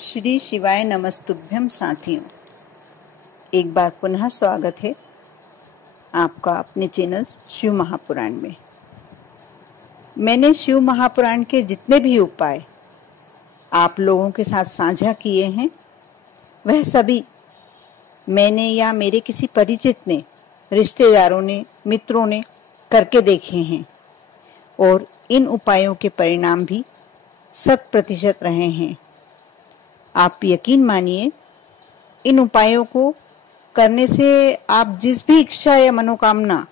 श्री शिवाय नमस्तुभ्यम साथियों, एक बार पुनः स्वागत है आपका अपने चैनल शिव महापुराण में। मैंने शिव महापुराण के जितने भी उपाय आप लोगों के साथ साझा किए हैं, वह सभी मैंने या मेरे किसी परिचित ने, रिश्तेदारों ने, मित्रों ने करके देखे हैं और इन उपायों के परिणाम भी 100% रहे हैं। आप यकीन मानिए, इन उपायों को करने से आप जिस भी इच्छा या मनोकामना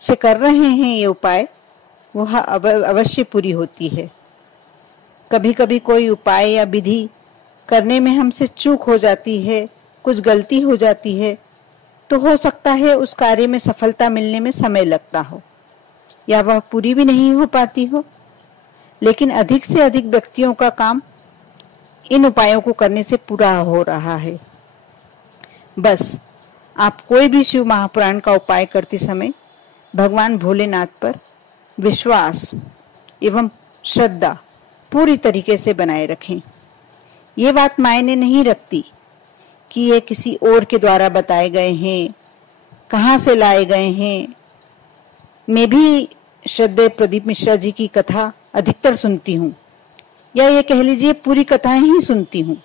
से कर रहे हैं ये उपाय, वह अवश्य पूरी होती है। कभी कभी कोई उपाय या विधि करने में हमसे चूक हो जाती है, कुछ गलती हो जाती है, तो हो सकता है उस कार्य में सफलता मिलने में समय लगता हो या वह पूरी भी नहीं हो पाती हो। लेकिन अधिक से अधिक व्यक्तियों का काम इन उपायों को करने से पूरा हो रहा है। बस आप कोई भी शिव महापुराण का उपाय करते समय भगवान भोलेनाथ पर विश्वास एवं श्रद्धा पूरी तरीके से बनाए रखें। ये बात मायने नहीं रखती कि ये किसी और के द्वारा बताए गए हैं, कहाँ से लाए गए हैं। मैं भी श्रद्धेय प्रदीप मिश्रा जी की कथा अधिकतर सुनती हूँ, या ये कह लीजिए पूरी कथाएं ही सुनती हूँ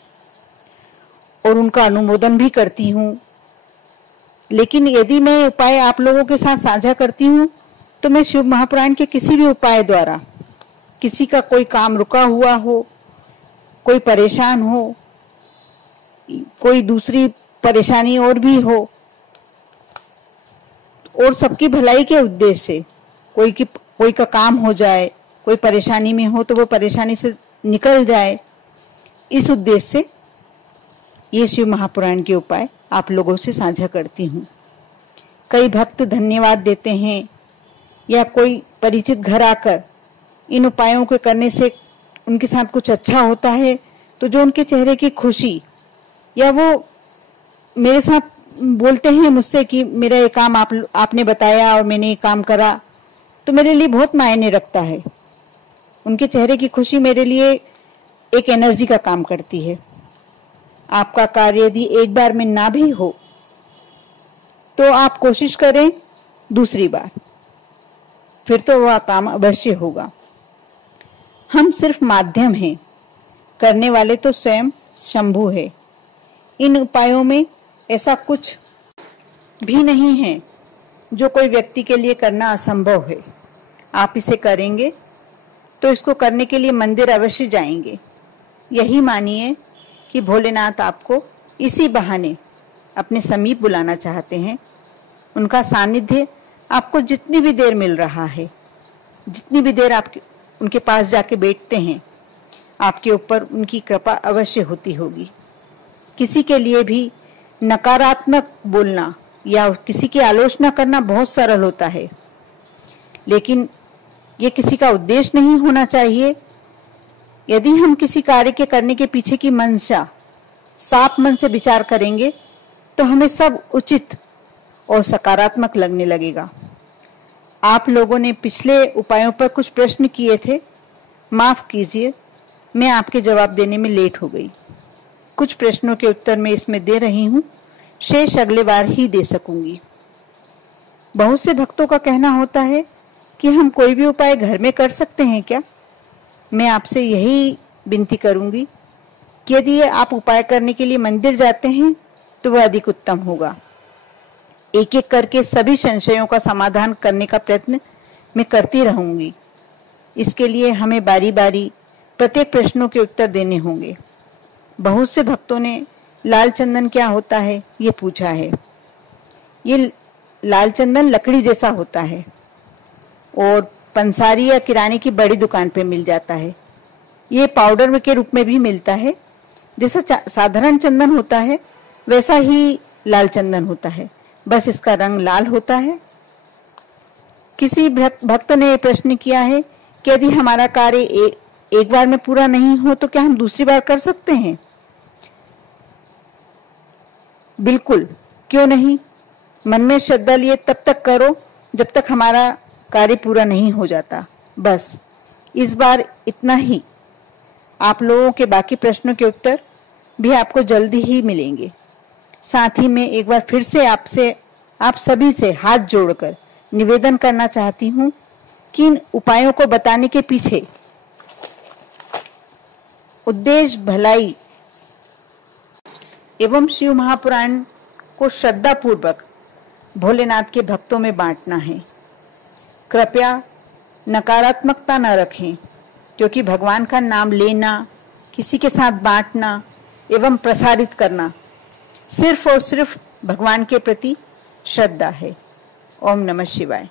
और उनका अनुमोदन भी करती हूँ। लेकिन यदि मैं उपाय आप लोगों के साथ साझा करती हूँ तो मैं शिव महापुराण के किसी भी उपाय द्वारा किसी का कोई काम रुका हुआ हो, कोई परेशान हो, कोई दूसरी परेशानी और भी हो, और सबकी भलाई के उद्देश्य से कोई का काम हो जाए, कोई परेशानी में हो तो वो परेशानी से निकल जाए, इस उद्देश्य से ये शिव महापुराण के उपाय आप लोगों से साझा करती हूँ। कई भक्त धन्यवाद देते हैं या कोई परिचित घर आकर इन उपायों को करने से उनके साथ कुछ अच्छा होता है, तो जो उनके चेहरे की खुशी, या वो मेरे साथ बोलते हैं मुझसे कि मेरा ये काम आपने बताया और मैंने ये काम करा, तो मेरे लिए बहुत मायने रखता है। उनके चेहरे की खुशी मेरे लिए एक एनर्जी का काम करती है। आपका कार्य यदि एक बार में ना भी हो तो आप कोशिश करें दूसरी बार, फिर तो वह काम अवश्य होगा। हम सिर्फ माध्यम हैं, करने वाले तो स्वयं शंभु है। इन उपायों में ऐसा कुछ भी नहीं है जो कोई व्यक्ति के लिए करना असंभव है। आप इसे करेंगे तो इसको करने के लिए मंदिर अवश्य जाएंगे। यही मानिए कि भोलेनाथ आपको इसी बहाने अपने समीप बुलाना चाहते हैं। उनका सानिध्य आपको जितनी भी देर मिल रहा है, जितनी भी देर आप उनके पास जाके बैठते हैं, आपके ऊपर उनकी कृपा अवश्य होती होगी। किसी के लिए भी नकारात्मक बोलना या किसी की आलोचना करना बहुत सरल होता है, लेकिन ये किसी का उद्देश्य नहीं होना चाहिए। यदि हम किसी कार्य के करने के पीछे की मंशा साफ मन से विचार करेंगे तो हमें सब उचित और सकारात्मक लगने लगेगा। आप लोगों ने पिछले उपायों पर कुछ प्रश्न किए थे, माफ कीजिए मैं आपके जवाब देने में लेट हो गई। कुछ प्रश्नों के उत्तर मैं इसमें दे रही हूँ, शेष अगले बार ही दे सकूंगी। बहुत से भक्तों का कहना होता है कि हम कोई भी उपाय घर में कर सकते हैं क्या? मैं आपसे यही विनती करूंगी कि यदि आप उपाय करने के लिए मंदिर जाते हैं तो वह अधिक उत्तम होगा। एक एक करके सभी संशयों का समाधान करने का प्रयत्न मैं करती रहूंगी। इसके लिए हमें बारी बारी प्रत्येक प्रश्नों के उत्तर देने होंगे। बहुत से भक्तों ने लाल चंदन क्या होता है ये पूछा है। ये लाल चंदन लकड़ी जैसा होता है और पंसारी या किराने की बड़ी दुकान पे मिल जाता है। ये पाउडर के रूप में भी मिलता है। जैसा साधारण चंदन होता है वैसा ही लाल चंदन होता है, बस इसका रंग लाल होता है। किसी भक्त ने प्रश्न किया है कि यदि हमारा कार्य एक बार में पूरा नहीं हो तो क्या हम दूसरी बार कर सकते हैं? बिल्कुल, क्यों नहीं। मन में श्रद्धा लिए तब तक करो जब तक हमारा कार्य पूरा नहीं हो जाता। बस इस बार इतना ही। आप लोगों के बाकी प्रश्नों के उत्तर भी आपको जल्दी ही मिलेंगे। साथ ही मैं एक बार फिर से आप सभी से हाथ जोड़कर निवेदन करना चाहती हूँ कि इन उपायों को बताने के पीछे उद्देश्य भलाई एवं शिव महापुराण को श्रद्धा पूर्वक भोलेनाथ के भक्तों में बांटना है। कृपया नकारात्मकता न रखें, क्योंकि भगवान का नाम लेना, किसी के साथ बांटना एवं प्रसारित करना सिर्फ और सिर्फ भगवान के प्रति श्रद्धा है। ओम नमः शिवाय।